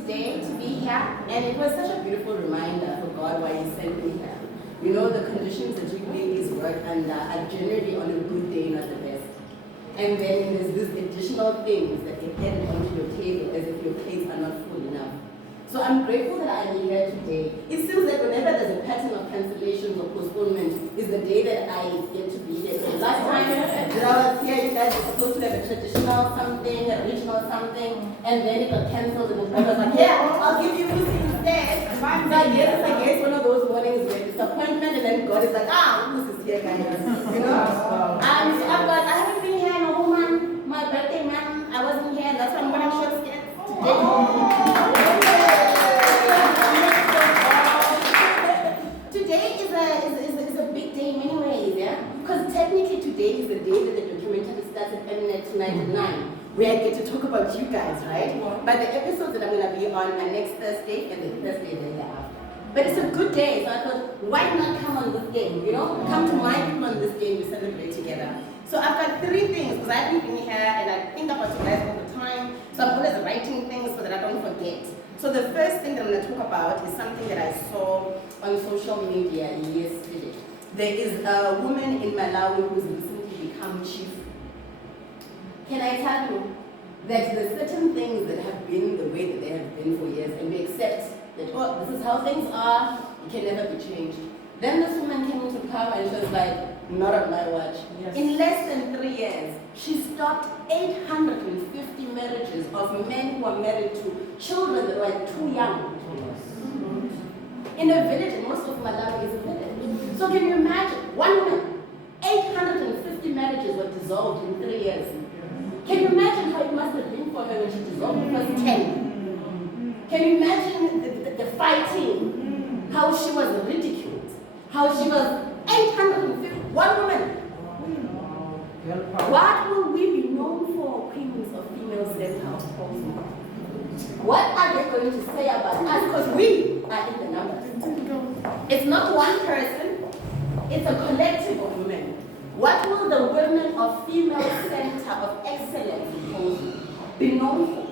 today to be here, and it was such a beautiful reminder for God why He sent me here. You know, the conditions that you ladies work under are generally on a good day, not the best. And then there's these additional things that get added onto your table as if your plates are not full enough. So I'm grateful that I am here today. It seems like whenever there's a pattern of cancellations or postponement is the day that I get to be here. So last time that I was here, you guys were supposed to have a traditional something, a regional something, and then it got cancelled and I was like, yeah, I'll give you Lucy instead. So I guess one of those mornings where disappointment and then God is like, Lucy is here, guys. You know? So I haven't been here in a whole month. My birthday month, I wasn't here. That's why I'm wearing short skirts today. Today is a big day in many ways, yeah? Because technically today is the day that the documentary starts at Mnet tonight at 9, where I get to talk about you guys, right? But the episodes that I'm going to be on are next Thursday and the Thursday the day after. But it's a good day, so I thought, why not come on this day, you know? Come to my people on this day and we celebrate together. So I've got 3 things, because I've been here and I think about you guys all the time, so I'm always writing things so that I don't forget. So the first thing that I'm going to talk about is something that I saw on social media yesterday. There is a woman in Malawi who's recently become chief. Can I tell you that there are certain things that have been the way that they have been for years, and we accept that, oh, this is how things are, it can never be changed. Then this woman came into power and she was like, not on my watch. Yes. In less than 3 years, she stopped 850 marriages of men who are married to children that were too young. In a village, and most of Malawi is a village. So can you imagine, one woman, 850 marriages were dissolved in 3 years. Can you imagine how it must have been for her when she dissolved the first 10? Can you imagine the fighting, how she was ridiculed, how she was 850, one woman. What will we be known for, queens of female center of Kosovo? What are they going to say about us? Because we are in the numbers. It's not one person, it's a collective of women. What will the women of female center of excellence in Kosovo be known for?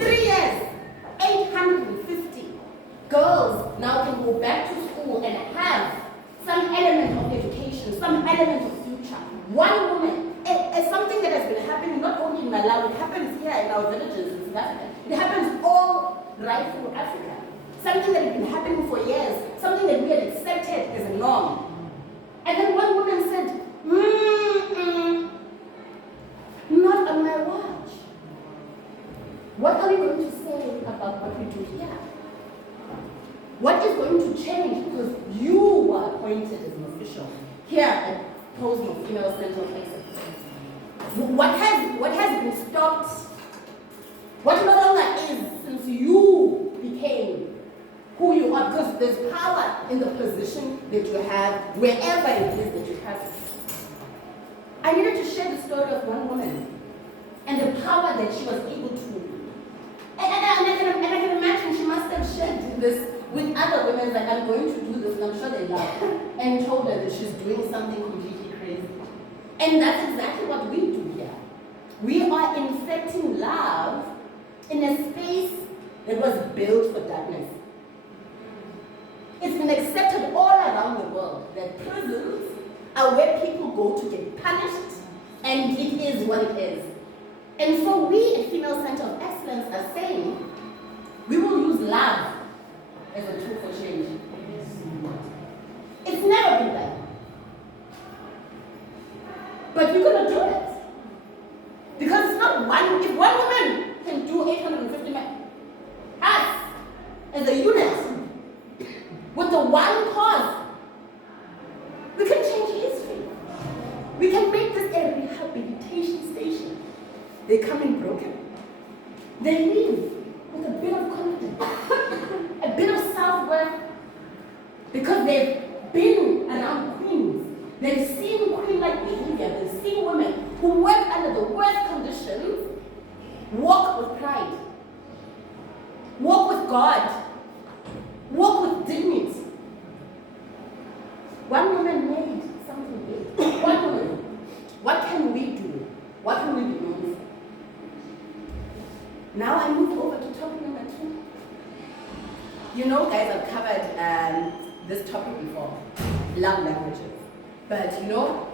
3 years, 850 girls now can go back to school and have some element of education, some element of future. One woman, it's something that has been happening not only in Malawi, it happens here in our villages in South Africa. It happens all right through Africa. Something that has been happening for years, something that we had accepted as a norm. And then one woman said, not on my watch. What are we going to say about what we do here? What is going to change because you were appointed as an official here at Kosovo Female Center of Excellence? What has been stopped? What no longer is since you became who you are? Because there's power in the position that you have, wherever it is that you have it. I needed to share the story of one woman and the power that she was able to. And I can imagine she must have shared this with other women, like, I'm going to do this, and I'm sure they love her, and told her that she's doing something completely crazy. And that's exactly what we do here. We are infecting love in a space that was built for darkness. It's been accepted all around the world that prisons are where people go to get punished, and it is what it is. And so we at Female Center of Excellence are saying, we will use love as a tool for change. It's never been done. But we're going to do it. Because it's not one, if one woman can do 850 men, us, as a unit, with the one cause, we can change history. We can make this a rehabilitation station. They come in broken. They leave with a bit of confidence, a bit of self-worth, because they've been around queens. They've seen queen-like behavior. They've seen women who work under the worst conditions walk with pride, walk with God, walk with dignity. One woman made something big. One woman. What can we do? What can we be known Now I move over to topic number 2. You know, guys, I've covered this topic before, love languages. But you know,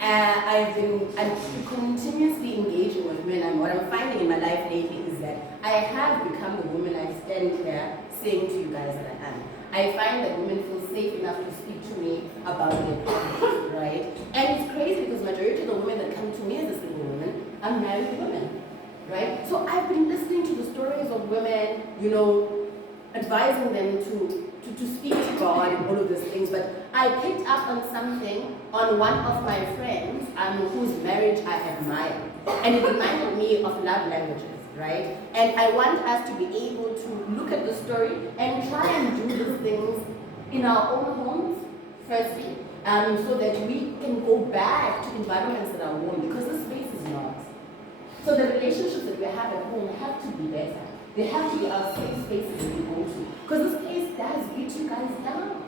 I'm continuously engaging with men, and what I'm finding in my life lately is that I have become the woman I stand here saying to you guys that I am. I find that women feel safe enough to speak to me about their problems, right? And it's crazy because majority of the women that come to me as a single woman are married women, right? So I've been listening to the stories of women, you know, advising them to speak to God and all of those things, but I picked up on something on one of my friends whose marriage I admire, and it reminded me of love languages, right? And I want us to be able to look at the story and try and do these things in our own homes, firstly, so that we can go back to environments that are warm, because this space is not. So the relationships that we have at home have to be better. They have to be our safe spaces that we go to. Because this place does beat you guys down.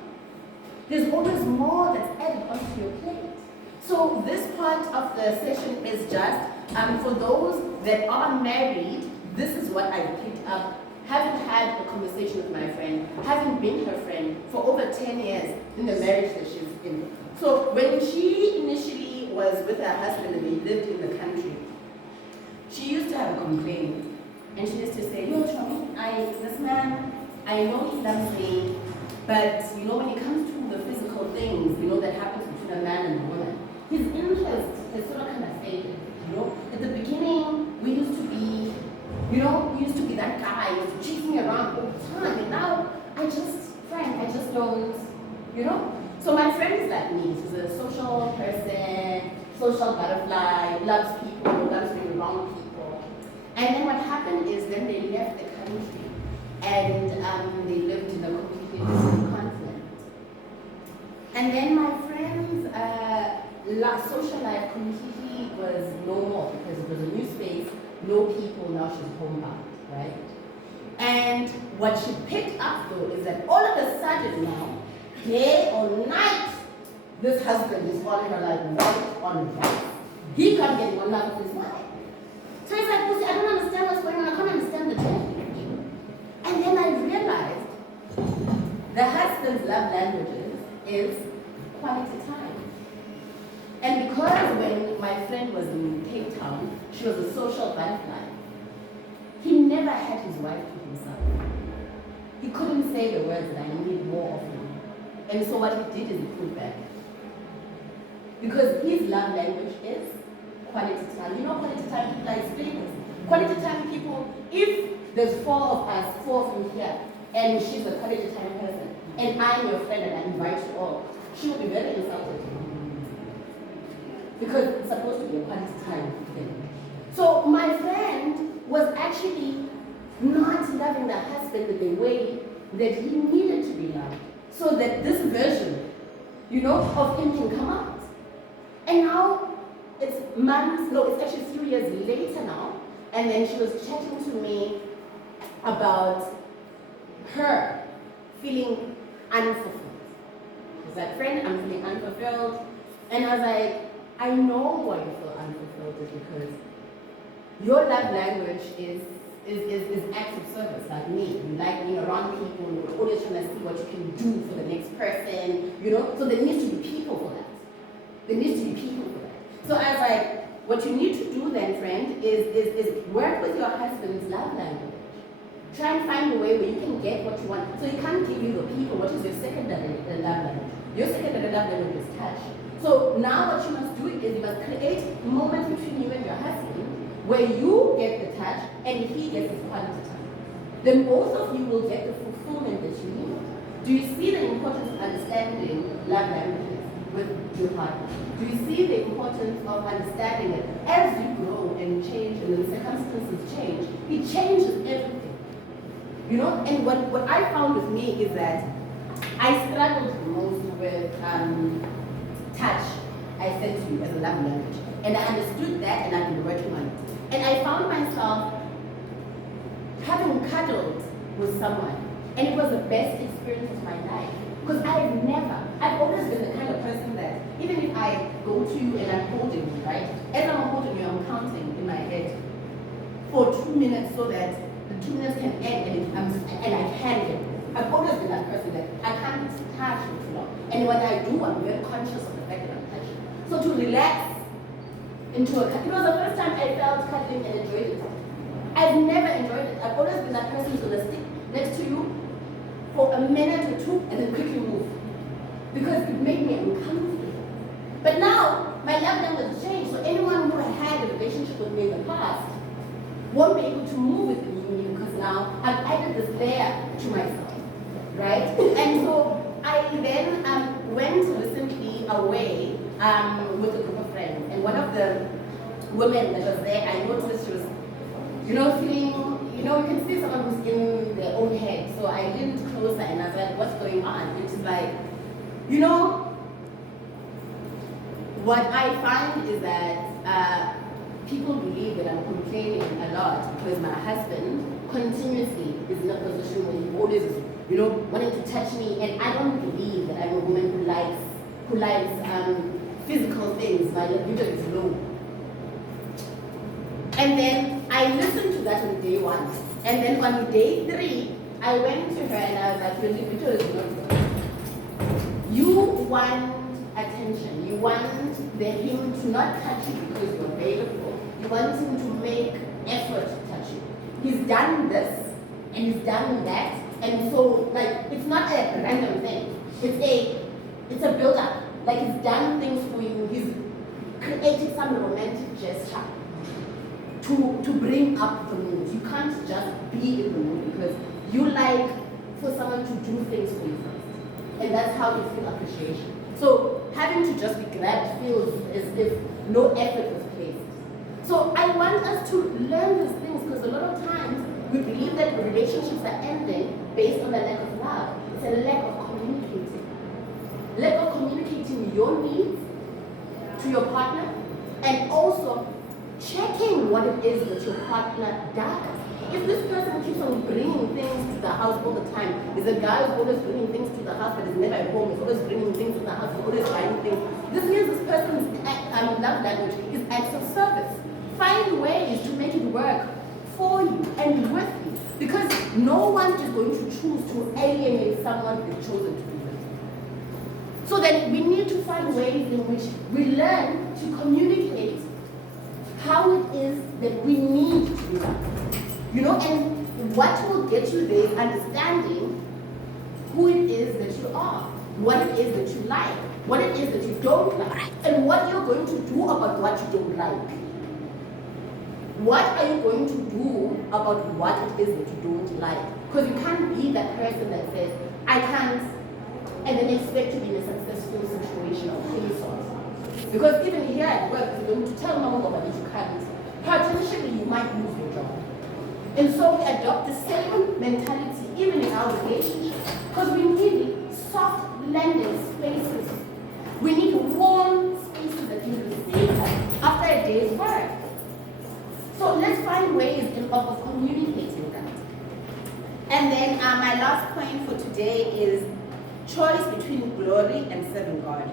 There's always more that's added onto your plate. So this part of the session is just for those that are married. This is what I picked up, having had a conversation with my friend, having been her friend for over 10 years in the marriage that she's in. So when she initially was with her husband and they lived in the country, she used to have a complaint. And she used to say, yo, Chum, this man, I know he loves me, but you know, when it comes to the physical things, you know, that happens between a man and a woman, his interest has sort of kind of faded, you know. At the beginning, we used to be, you know, he used to be that guy, he was chasing me around all the time, and now I just don't, you know. So my friend is like me, she's a social person, social butterfly, loves people, loves being around people. And then what happened is then they left the country and they lived in a completely different continent. And then my friend's social life completely was no more because it was a new space, no people, now she's homebound, right? And what she picked up though is that all of a sudden now, day or night, this husband is calling her like white on white. He can't get one out of his wife. So it's like, I don't understand what's going on. I can't understand the language. And then I realized the husband's love languages is quality time. And because when my friend was in Cape Town, she was a social butterfly, he never had his wife to himself. He couldn't say the words that I need more of you. And so what he did is he pulled back. Because his love language is quality time. You know, quality time, people are explaining. Quality time people, if there's 4 of us, 4 from here, and she's a quality time person, and I'm your friend and I invite you all, she will be very insulted. Because it's supposed to be a quality time thing. So my friend was actually not loving the husband the way that he needed to be loved. So that this version, you know, of him can come out. And now, it's months, no, it's actually a few years later now, and then she was chatting to me about her feeling unfulfilled. She was like, friend, I'm feeling unfulfilled. And I was like, I know why you feel unfulfilled is because your love language is acts of service, like me. You like being around people, you're always trying to see what you can do for the next person, you know? So there needs to be people for that. There needs to be people for that. So I was like, what you need to do then, friend, is work with your husband's love language. Try and find a way where you can get what you want. So he can't give you the people. What is your secondary love language? Your secondary love language is touch. So now what you must do is you must create moments between you and your husband where you get the touch and he gets his quality time. Then both of you will get the fulfillment that you need. Do you see the importance of understanding love languages with your partner? Do you see the importance of understanding it as you grow and change and the circumstances change? It changes everything. You know, and what I found with me is that I struggled most with touch, I said to you, as a love language. And I understood that and I've been working on it. And I found myself having cuddled with someone. And it was the best experience of my life. Because I've always been the kind of person that even if I go to you and I'm holding you, right? As I'm holding you, I'm counting in my head for 2 minutes so that the 2 minutes can end and I can get. I've always been that person that I can't touch for too long. And when I do, I'm very conscious of the fact that I'm touching. So to relax into a cuddle, it was the first time I felt cuddling and enjoyed it. I've never enjoyed it. I've always been that person who's gonna stick next to you for a minute or two and then quickly move. Because it made me uncomfortable. But now, my love language has changed, so anyone who had a relationship with me in the past won't be able to move with me because now I've added this layer to myself, right? And so I then went recently away with a group of friends, and one of the women that was there, I noticed she was, feeling, you can see someone who's in their own head. So I leaned closer and I was like, what's going on? It's like, what I find is that people believe that I'm complaining a lot because my husband continuously is in a position where he always is, wanting to touch me, and I don't believe that I'm a woman who likes physical things. My libido is low. And then I listened to that on day 1, and then on day 3, I went to her and I was like, your libido is not good. You want attention. You want him to not touch you because you're available. You want him to make effort to touch you. He's done this and he's done that, and so it's not a random thing. It's a build-up. He's done things for you. He's created some romantic gesture to bring up the mood. You can't just be in the mood because you like for someone to do things for you first, and that's how you feel appreciation. So having to just be grabbed feels as if no effort was placed. So I want us to learn these things because a lot of times we believe that relationships are ending based on a lack of love. It's a lack of communicating. Lack of communicating your needs to your partner, and also checking what it is that your partner does. If this person keeps on bringing things to the house all the time, is a guy who's always bringing things to the house but is never at home, is always bringing things to the house, is always buying things, this means this person's love language is acts of service. Find ways to make it work for you and with you, because no one is going to choose to alienate someone they've chosen to be with. So then we need to find ways in which we learn to communicate how it is that we need to do that. And what will get you there is understanding who it is that you are, what it is that you like, what it is that you don't like, and what you're going to do about what you don't like. What are you going to do about what it is that you don't like? Because you can't be that person that says, I can't, and then expect to be in a successful situation of any sort. Because even here at work, you're going to tell Mama that you can't. Potentially, you might lose your job. And so we adopt the same mentality even in our relationships. Because we need soft landing spaces. We need warm spaces that can receive us after a day's work. So let's find ways of communicating that. And then my last point for today is choice between glory and serving God.